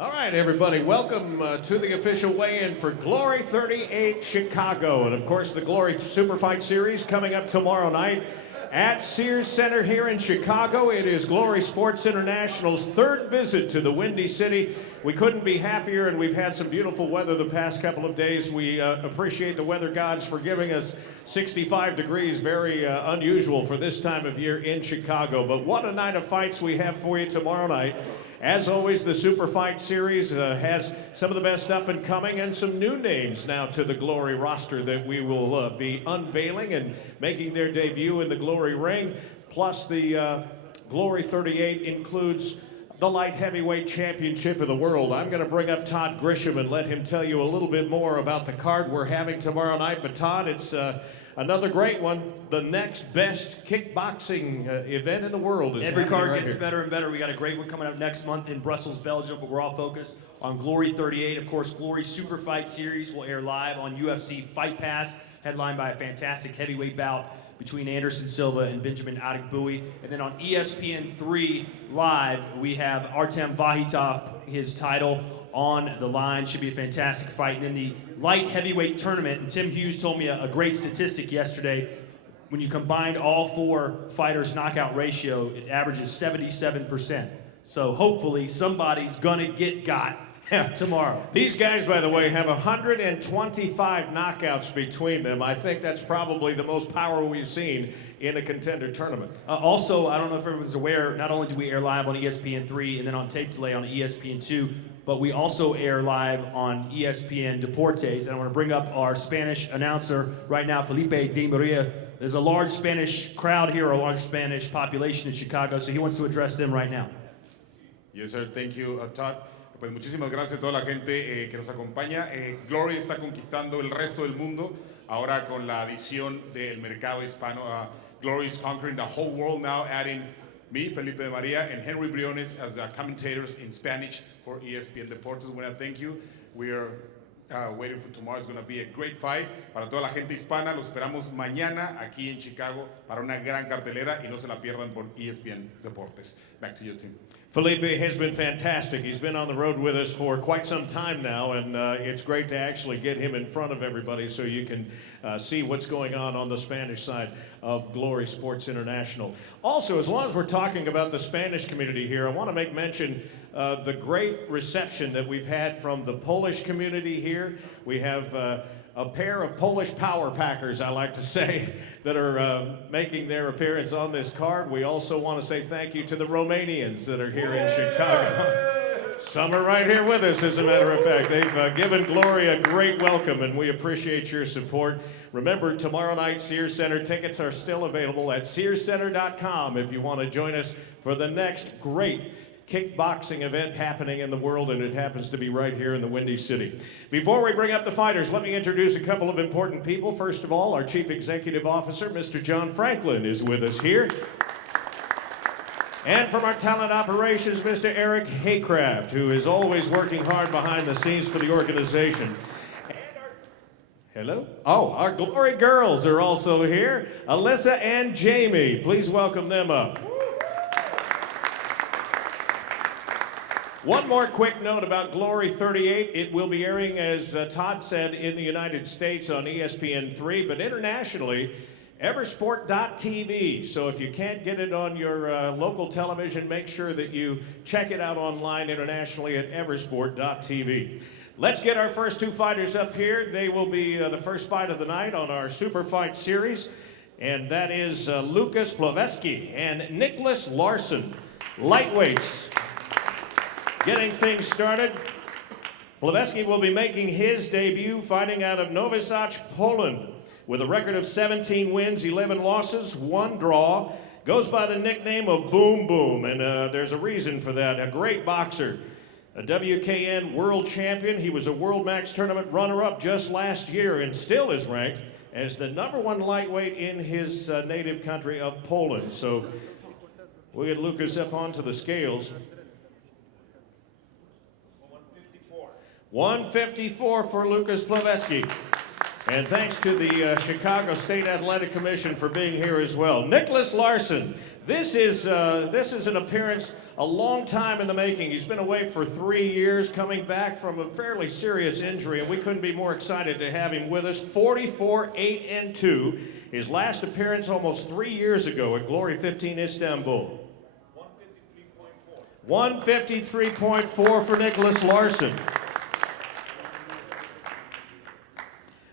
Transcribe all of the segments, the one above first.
All right, everybody, welcome to the official weigh-in for Glory 38 Chicago. And of course, the Glory Super Fight Series coming up tomorrow night at Sears Center here in Chicago. It is Glory Sports International's third visit to the Windy City. We couldn't be happier, and we've had some beautiful weather the past couple of days. We appreciate the weather gods for giving us 65 degrees, very unusual for this time of year in Chicago. But what a night of fights we have for you tomorrow night. As always, the Super Fight Series has some of the best up and coming and some new names now to the Glory roster that we will be unveiling and making their debut in the Glory ring. Plus, the Glory 38 includes the light heavyweight championship of the world. I'm going to bring up Todd Grisham and let him tell you a little bit more about the card we're having tomorrow night. But Todd, it's another great one. The next best kickboxing event in the world is every card right gets here. better and better. We got a great one coming up next month in Brussels, Belgium, but we're all focused on Glory 38. Of course, Glory Super Fight Series will air live on UFC Fight Pass, headlined by a fantastic heavyweight bout between Anderson Silva and Benjamin Adegbuyi. And then on ESPN3 Live, we have Artem Vakhitov, his title on the line. Should be a fantastic fight. And then the light heavyweight tournament, and Tim Hughes told me a great statistic yesterday. When you combine all four fighters' knockout ratio, it averages 77%. So hopefully somebody's gonna get got tomorrow. These guys, by the way, have 125 knockouts between them. I think that's probably the most power we've seen in a contender tournament. Also, I don't know if everyone's aware, not only do we air live on ESPN3 and then on tape delay on ESPN2, but we also air live on ESPN Deportes. And I want to bring up our Spanish announcer right now, Felipe de Maria. There's a large Spanish crowd here, a large Spanish population in Chicago, so he wants to address them right now. Yes, sir. Thank you, Todd. Pues muchísimas gracias a toda la gente que nos acompaña. Glory está conquistando el resto del mundo ahora con la adición del mercado hispano. Glory is conquering the whole world now, adding me, Felipe de Maria, and Henry Briones as commentators in Spanish for ESPN Deportes. We want to thank you. We are waiting for tomorrow. It's going to be a great fight. Para toda la gente hispana, los esperamos mañana aquí en Chicago para una gran cartelera y no se la pierdan por ESPN Deportes. Back to you, Tim. Felipe has been fantastic. He's been on the road with us for quite some time now, and it's great to actually get him in front of everybody so you can see what's going on the Spanish side of Glory Sports International. Also, as long as we're talking about the Spanish community here, I want to make mention the great reception that we've had from the Polish community here. We have a pair of Polish power packers, I like to say, that are making their appearance on this card. We also want to say thank you to the Romanians that are here in Chicago. Some are right here with us, as a matter of fact. They've given Glory a great welcome, and we appreciate your support. Remember, tomorrow night, Sears Center tickets are still available at SearsCenter.com if you want to join us for the next great kickboxing event happening in the world, and it happens to be right here in the Windy City. Before we bring up the fighters, let me introduce a couple of important people. First of all, our Chief Executive Officer, Mr. John Franklin, is with us here. And from our talent operations, Mr. Eric Haycraft, who is always working hard behind the scenes for the organization. Hello? Oh, our Glory girls are also here, Alyssa and Jamie. Please welcome them up. One more quick note about Glory 38. It will be airing, as Todd said, in the United States on ESPN3, but internationally, Eversport.tv. So if you can't get it on your local television, make sure that you check it out online internationally at Eversport.tv. Let's get our first two fighters up here. They will be the first fight of the night on our Super Fight Series, and that is Lukas Plawecki and Nicholas Larson, lightweights. Getting things started, Plawecki will be making his debut fighting out of Nowy Sącz, Poland, with a record of 17 wins, 11 losses, 1 draw. Goes by the nickname of Boom Boom, and there's a reason for that. A great boxer, a WKN world champion. He was a World Max Tournament runner-up just last year and still is ranked as the #1 lightweight in his native country of Poland. So we'll get Lukas up onto the scales. 154 for Lukas Plawecki. And thanks to the Chicago State Athletic Commission for being here as well. Nicholas Larson, This is an appearance a long time in the making. He's been away for 3 years, coming back from a fairly serious injury, and we couldn't be more excited to have him with us. 44-8-2. His last appearance almost 3 years ago at Glory 15 Istanbul. 153.4 for Nicholas Larson.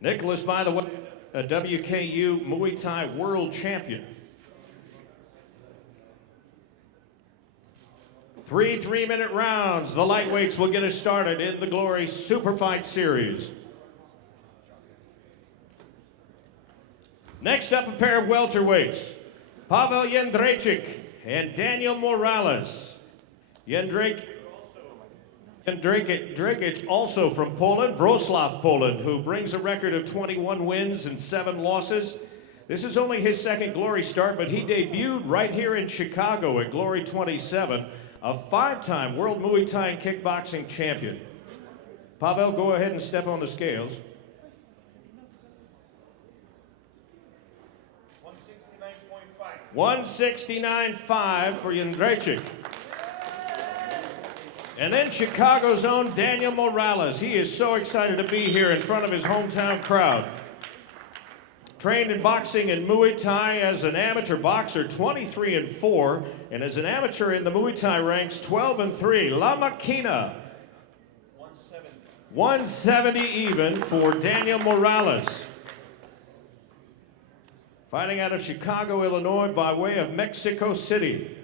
Nicholas, by the way, a WKU Muay Thai world champion. 3 3-minute rounds. The lightweights will get us started in the Glory Super Fight Series. Next up, a pair of welterweights. Pavel Jędrzejczyk and Daniel Morales. Jędrzejczyk also from Poland, Wrocław, Poland, who brings a record of 21 wins and 7 losses. This is only his second Glory start, but he debuted right here in Chicago at Glory 27, a 5-time World Muay Thai and Kickboxing champion. Pavel, go ahead and step on the scales. 169.5 for Jędrzejczyk. And then Chicago's own Daniel Morales. He is so excited to be here in front of his hometown crowd. Trained in boxing and Muay Thai as an amateur boxer, 23-4, and as an amateur in the Muay Thai ranks, 12-3. La Maquina. 170 even for Daniel Morales. Fighting out of Chicago, Illinois by way of Mexico City.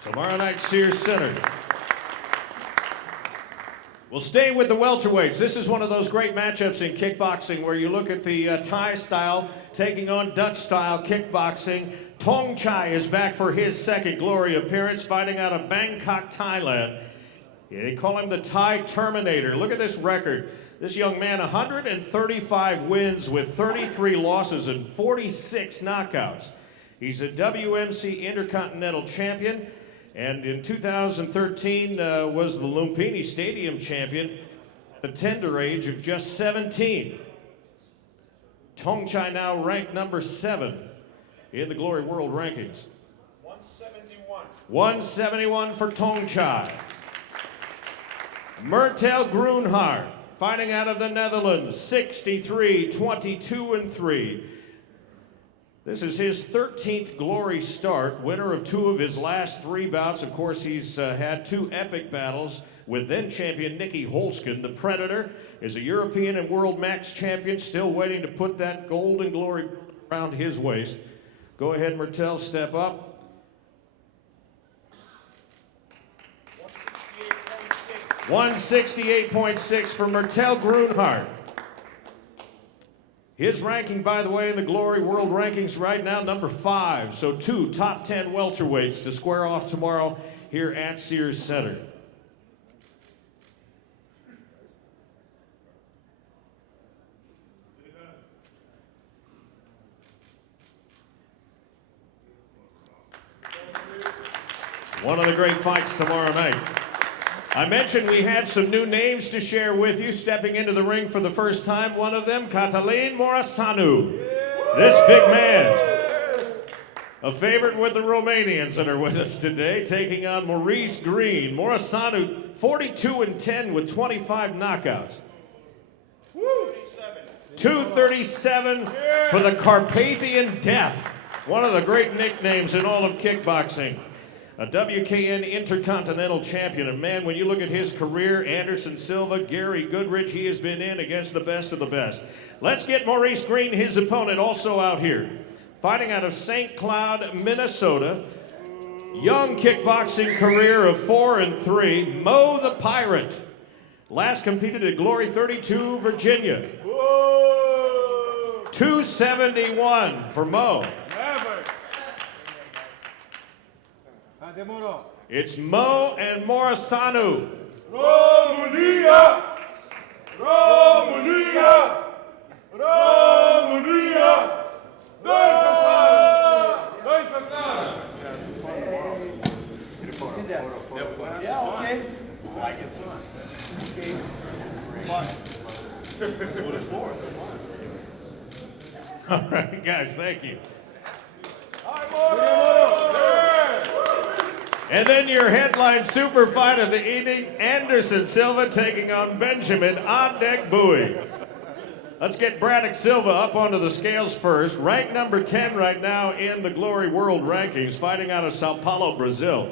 Tomorrow night, Sears Center. We'll stay with the welterweights. This is one of those great matchups in kickboxing where you look at the Thai style taking on Dutch style kickboxing. Thongchai is back for his second Glory appearance, fighting out of Bangkok, Thailand. They call him the Thai Terminator. Look at this record. This young man, 135 wins with 33 losses and 46 knockouts. He's a WMC Intercontinental Champion. And in 2013 was the Lumpini Stadium champion at the tender age of just 17. Thongchai now ranked number 7 in the Glory World Rankings. 171. 171 for Thongchai. Murthel Groenhart, fighting out of the Netherlands, 63, 22-3. This is his 13th Glory start, winner of 2 of his last 3 bouts. Of course, he's had 2 epic battles with then-champion Nicky Holzken. The Predator is a European and World Max champion, still waiting to put that golden glory around his waist. Go ahead, Murthel, step up. 168.6 for Murthel Groenhart. His ranking, by the way, in the Glory World Rankings right now, number 5. So 2 top 10 welterweights to square off tomorrow here at Sears Center. One of the great fights tomorrow night. I mentioned we had some new names to share with you. Stepping into the ring for the first time, one of them, Catalin Morosanu. This big man, a favorite with the Romanians that are with us today, taking on Maurice Green. Morosanu, 42-10 with 25 knockouts. 237 for the Carpathian Death, one of the great nicknames in all of kickboxing. A WKN Intercontinental Champion. And man, when you look at his career, Anderson Silva, Gary Goodrich, he has been in against the best of the best. Let's get Maurice Green, his opponent, also out here. Fighting out of St. Cloud, Minnesota. Young kickboxing career of 4-3. Mo the Pirate. Last competed at Glory 32, Virginia. 271 for Mo. It's Mo and Morosanu. Romulia! Romulia! Romulia! That's what it's for. All right, guys, thank you. And then your headline super fight of the evening, Anderson Silva taking on Benjamin Adegbuyi. Let's get Braddock Silva up onto the scales first. Ranked number 10 right now in the Glory World Rankings, fighting out of Sao Paulo, Brazil.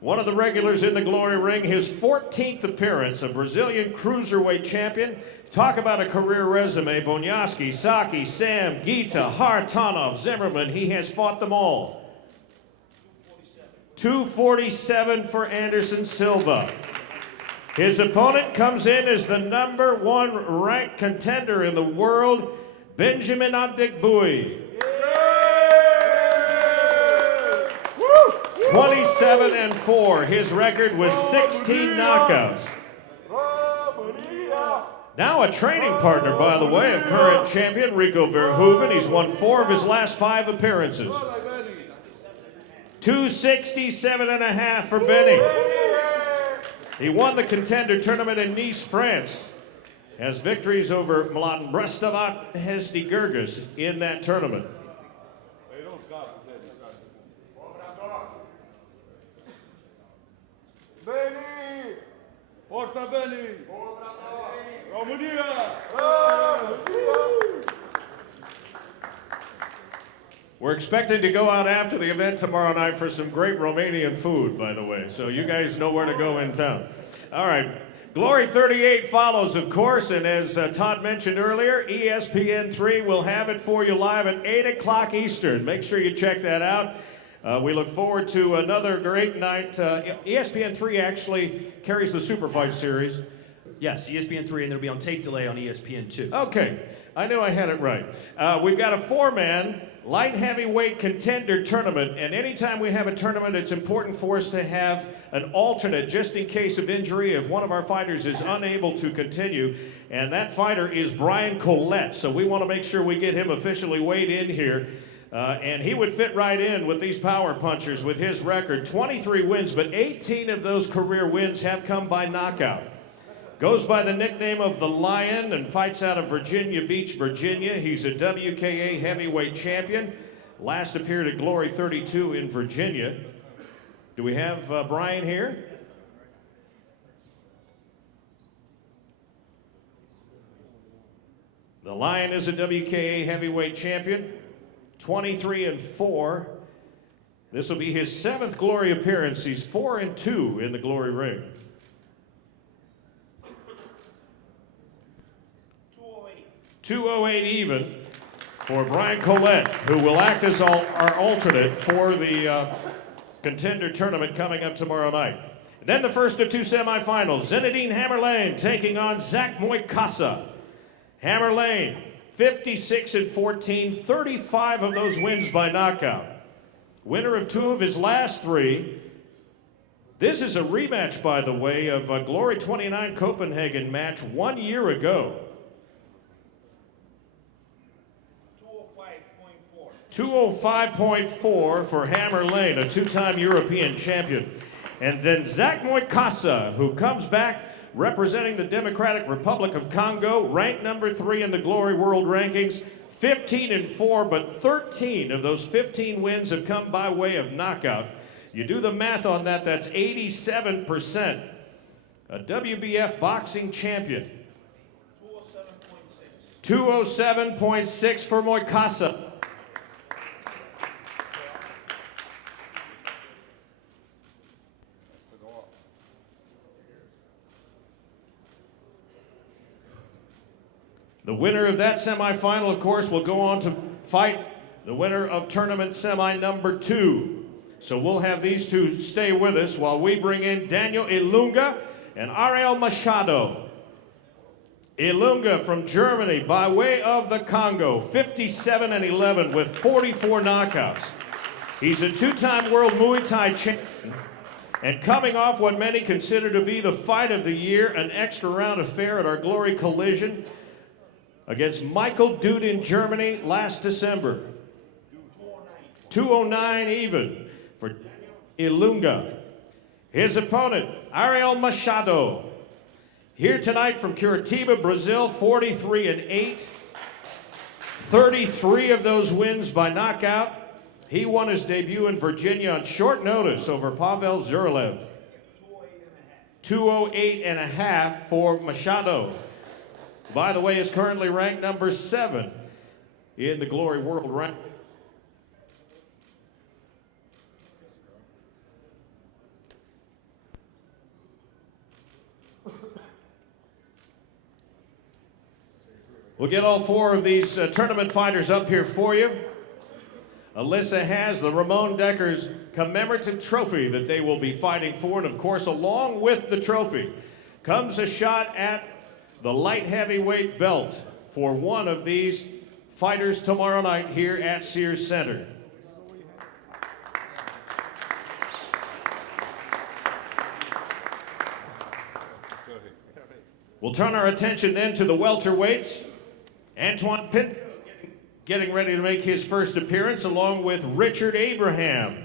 One of the regulars in the Glory ring, his 14th appearance, a Brazilian cruiserweight champion. Talk about a career resume. Bonyaski, Saki, Sam, Gita, Hartonov, Zimmerman, he has fought them all. 247 for Anderson Silva. His opponent comes in as the number 1 ranked contender in the world, Benjamin Adegbuyi. 27-4. His record was 16 knockouts. Now a training partner, by the way, of current champion Rico Verhoeven. He's won 4 of his last 5 appearances. 267.5 for Benny. He won the contender tournament in Nice, France. Has victories over Mladen Brestavat, Hesti Gerges in that tournament. Benny! Forza Benny! Romania! We're expecting to go out after the event tomorrow night for some great Romanian food, by the way, so you guys know where to go in town. All right, Glory 38 follows, of course, and as Todd mentioned earlier, ESPN3 will have it for you live at 8 o'clock Eastern. Make sure you check that out. We look forward to another great night. ESPN3 actually carries the Super Fight series. Yes, ESPN3, and it'll be on tape delay on ESPN2. Okay, I knew I had it right. We've got a 4-man light heavyweight contender tournament, and anytime we have a tournament, it's important for us to have an alternate just in case of injury if one of our fighters is unable to continue, and that fighter is Brian Collette, so we want to make sure we get him officially weighed in here. And he would fit right in with these power punchers with his record. 23 wins, but 18 of those career wins have come by knockout. Goes by the nickname of the Lion and fights out of Virginia Beach, Virginia. He's a WKA heavyweight champion. Last appeared at Glory 32 in Virginia. Do we have Brian here? The Lion is a WKA heavyweight champion. 23-4. This will be his 7th Glory appearance. He's 4-2 in the Glory ring. 208 even for Brian Collette, who will act as our alternate for the contender tournament coming up tomorrow night. Then the first of 2 semifinals, Zinedine Hammerlane taking on Zack Mwekassa. Hammerlane, 56-14, 35 of those wins by knockout. Winner of 2 of his last 3. This is a rematch, by the way, of a Glory 29 Copenhagen match 1 year ago. 205.4 for Hammerlane, a 2-time European champion. And then Zack Mwekassa, who comes back representing the Democratic Republic of Congo, ranked number 3 in the Glory World Rankings, 15-4, but 13 of those 15 wins have come by way of knockout. You do the math on that, that's 87%. A WBF boxing champion. 207.6 for Mwekassa. The winner of that semifinal, of course, will go on to fight the winner of tournament semi number 2. So we'll have these two stay with us while we bring in Daniel Ilunga and Ariel Machado. Ilunga from Germany by way of the Congo, 57-11 with 44 knockouts. He's a 2-time world Muay Thai champion. And coming off what many consider to be the fight of the year, an extra round affair at our Glory Collision against Michael Dude in Germany last December. 209 even for Ilunga. His opponent, Ariel Machado. Here tonight from Curitiba, Brazil, 43-8. 33 of those wins by knockout. He won his debut in Virginia on short notice over Pavel Zurlev. 208.5 for Machado. By the way, is currently ranked number 7 in the Glory World ranking. We'll get all 4 of these tournament fighters up here for you. Alyssa has the Ramon Decker's commemorative trophy that they will be fighting for, and of course, along with the trophy comes a shot at the light heavyweight belt for one of these fighters tomorrow night here at Sears Center. We'll turn our attention then to the welterweights. Antoine Pinto getting ready to make his first appearance along with Richard Abraham.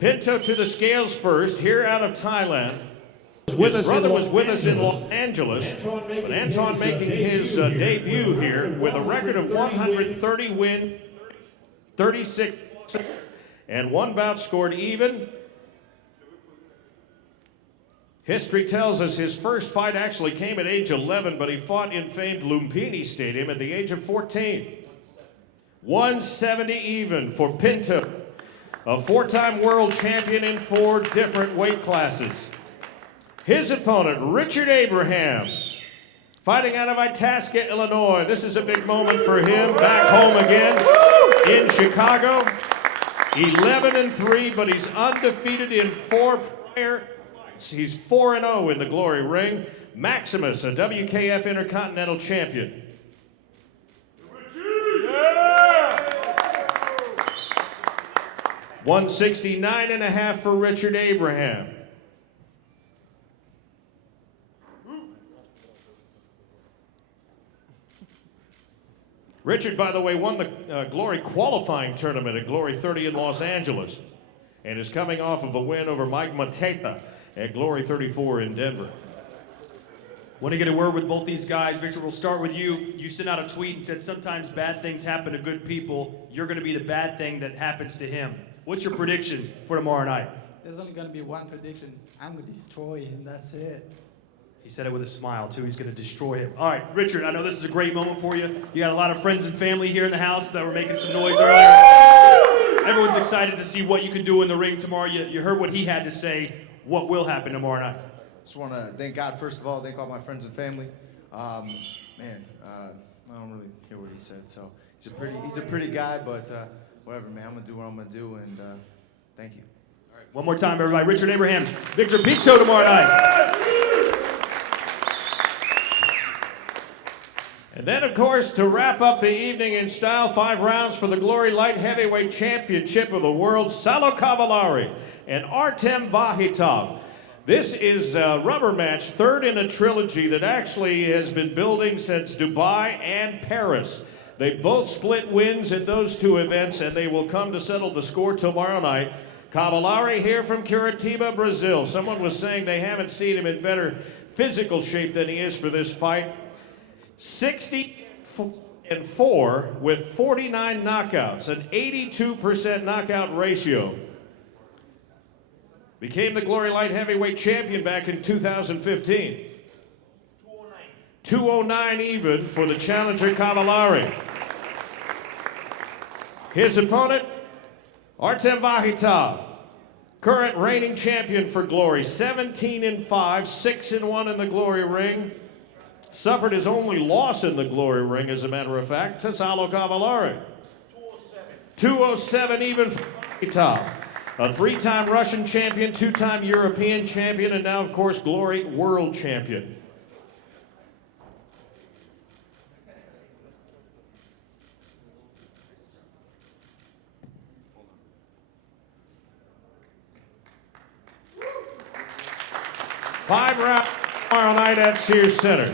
Pinto to the scales first, here out of Thailand. His brother was with us in Los Angeles, but Anton making his debut here with a record of 130 wins, 36 and 1 bout scored even. History tells us his first fight actually came at age 11, but he fought in famed Lumpini Stadium at the age of 14. 170 even for Pinto, a 4-time world champion in 4 different weight classes. His opponent, Richard Abraham, fighting out of Itasca, Illinois. This is a big moment for him, back home again in Chicago. 11-3, but he's undefeated in 4 prior fights. He's 4-0 in the Glory Ring. Maximus, a WKF Intercontinental Champion. 169.5 for Richard Abraham. Richard, by the way, won the Glory qualifying tournament at Glory 30 in Los Angeles and is coming off of a win over Mike Mateta at Glory 34 in Denver. Want to get a word with both these guys. Victor, we'll start with you. You sent out a tweet and said sometimes bad things happen to good people. You're going to be the bad thing that happens to him. What's your prediction for tomorrow night? There's only going to be one prediction. I'm going to destroy him. That's it. He said it with a smile, too. He's going to destroy him. All right, Richard, I know this is a great moment for you. You got a lot of friends and family here in the house that were making some noise earlier. Everyone's excited to see what you can do in the ring tomorrow. You heard what he had to say. What will happen tomorrow night? Just want to thank God, first of all, thank all my friends and family. I don't really hear what he said, so he's a pretty guy, but whatever, man, I'm going to do what I'm going to do, and thank you. All right, one more time, everybody. Richard Abraham, Victor Pinto tomorrow night. And then, of course, to wrap up the evening in style, 5 rounds for the Glory Light Heavyweight Championship of the World, Saulo Cavalari and Artem Vakhitov. This is a rubber match, 3rd in a trilogy that actually has been building since Dubai and Paris. They both split wins in those 2 events, and they will come to settle the score tomorrow night. Cavalari here from Curitiba, Brazil. Someone was saying they haven't seen him in better physical shape than he is for this fight. 60-4 with 49 knockouts, an 82% knockout ratio. Became the Glory Light Heavyweight Champion back in 2015. 209 even for the challenger Cavalari. His opponent, Artem Vakhitov, current reigning champion for Glory, 17-5, 6-1 in the Glory Ring. Suffered his only loss in the Glory Ring, as a matter of fact, to Saulo Cavalari. 207 even for Vakhitov. A 3-time Russian champion, 2-time European champion, and now, of course, Glory World Champion. Five rounds tomorrow night at Sears Center.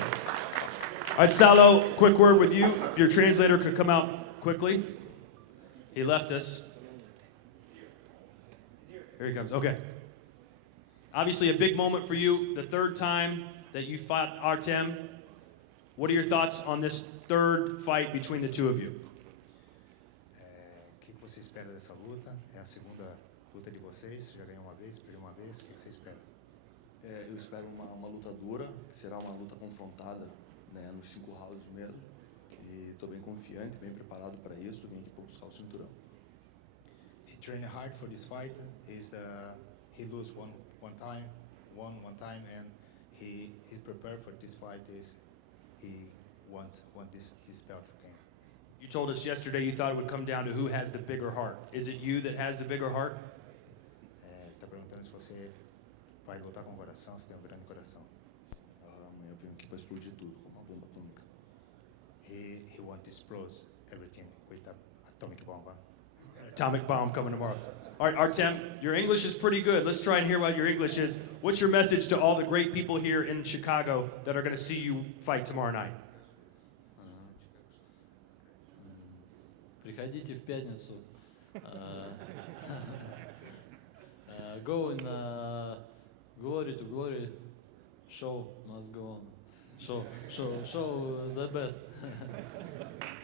All right, Saulo, quick word with you. If your translator could come out quickly. He left us. Here he comes. Okay. Obviously a big moment for you. The 3rd time that you fought Artem. What are your thoughts on this third fight between the two of you? O que você espera dessa luta? É a segunda luta de vocês? Já ganhou uma vez, perdeu uma vez? O que você espera? Eu espero uma luta dura, que será uma luta confrontada, né, nos 5 rounds mesmo. E estou bem confiante, bem preparado para isso. Vim aqui para buscar o cinturão. He trained hard for this fight. He lost one time, and he prepared for this fight. He want this belt again. You told us yesterday you thought it would come down to who has the bigger heart. Is it you that has the bigger heart? Ele está perguntando se você vai lutar com o coração, se tem um grande coração. Amanhã eu venho aqui para explodir tudo, com uma bomba atômica. He want to explode everything with the atomic bomb. Atomic bomb coming tomorrow. All right, Artem, your English is pretty good. Let's try and hear what your English is. What's your message to all the great people here in Chicago that are going to see you fight tomorrow night? Приходите в пятницу. Go in glory to glory. Show must go on. Show the best.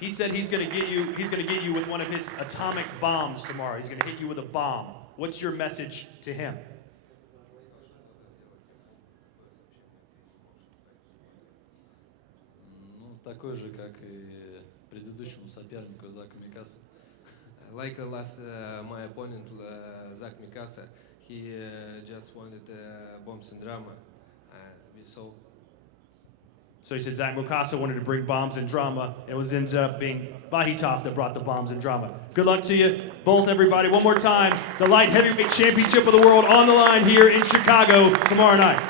He said he's going to get you with one of his atomic bombs tomorrow. He's going to hit you with a bomb. What's your message to him? Ну, такой же, как и предыдущему сопернику Заку Mwekassa. Like my opponent, Zack Mwekassa, he just wanted bombs and drama. We saw. So he said Zack Mwekassa wanted to bring bombs and drama. It was ended up being Vakhitov that brought the bombs and drama. Good luck to you, both, everybody. One more time, the light heavyweight championship of the world on the line here in Chicago tomorrow night.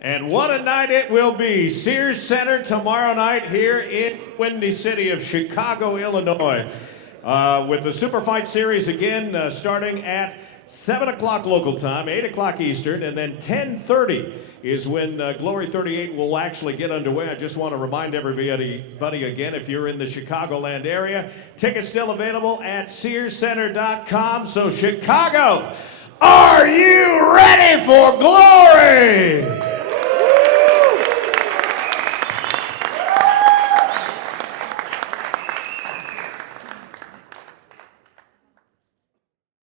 And what a night it will be. Sears Center tomorrow night here in Windy City of Chicago, Illinois. With the Super Fight Series again starting at 7 o'clock local time, 8 o'clock Eastern, and then 10:30 is when Glory 38 will actually get underway. I just want to remind everybody again, if you're in the Chicagoland area, tickets still available at SearsCenter.com. So Chicago, are you ready for Glory?